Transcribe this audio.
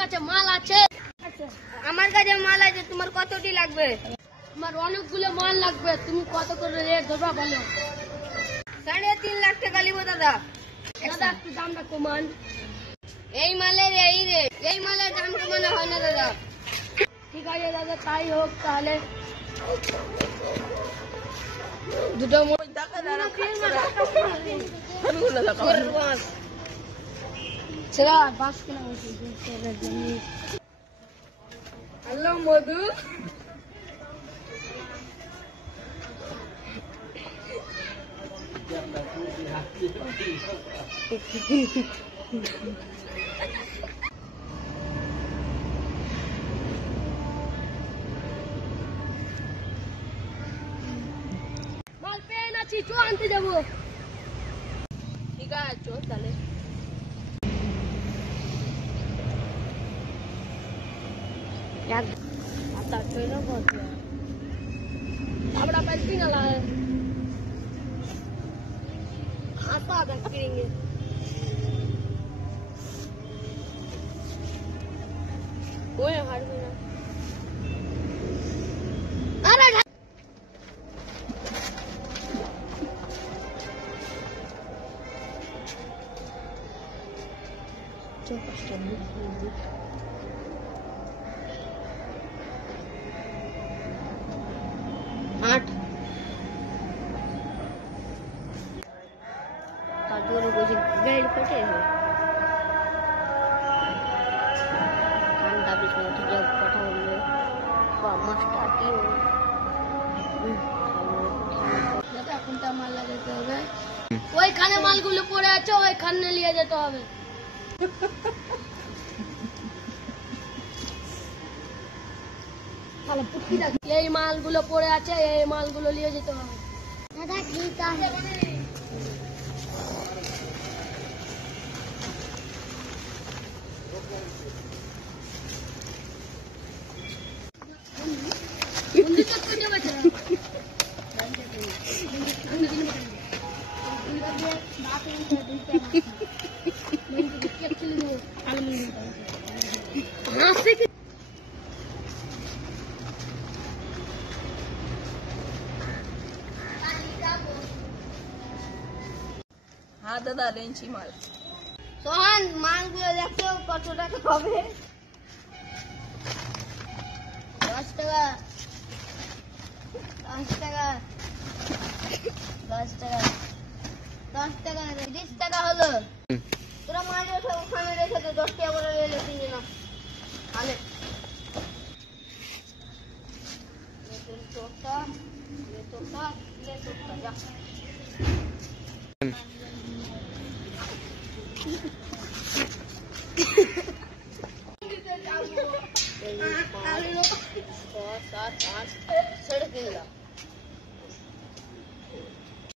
কাছে মাল আছে? আমার কাছে মাল আছে, তোমার কতটি লাগবে? আমার অনেকগুলো মাল লাগবে, তুমি কত করে রেট দেবা বলো? 3.5 লাখ টাকা নিব দাদা। দাদা একটু দামটা কমান। এই মালের এই রেট, এই মালের দাম কমানো হয় না দাদা। ঠিক আছে দাদা, তাই হোক তাহলে। দুটো ছেড়া 5 কিলো হ্যালো মধু, মাল পেয়ে নাছি, চো আনতে যাবো। ঠিক আছে চল তাহলে। हमरा पैसे ना लाए, आता करेंगे। कोई हार में ना। अरे গাড়ি পেটে ঠান্ডা বিষ্ণু উঠে যাও, কথা বলবে মাস্টার কি দাদা কোনটা মাল লাগাতে হবে? ওইখানে মালগুলো পড়ে আছে, ওইখানে নিয়ে যেতে হবে। এই মালগুলো পড়ে আছে, এই মালগুলো নিয়ে যেতে হবে। দাদা ঠিক আছে। हाँ दादा रेंची माल। সোহান মালগুলো দেখো কত টাকা হবে? 10 টাকা, 10 টাকা, 10 টাকা, 10 টাকা, 30 টাকা হলো। তোরা মাল রেখে ওখানে রেখে তো 10 টাকা করে নিয়ে কিনে নাও। আলে सात आठ 3.5 लाख।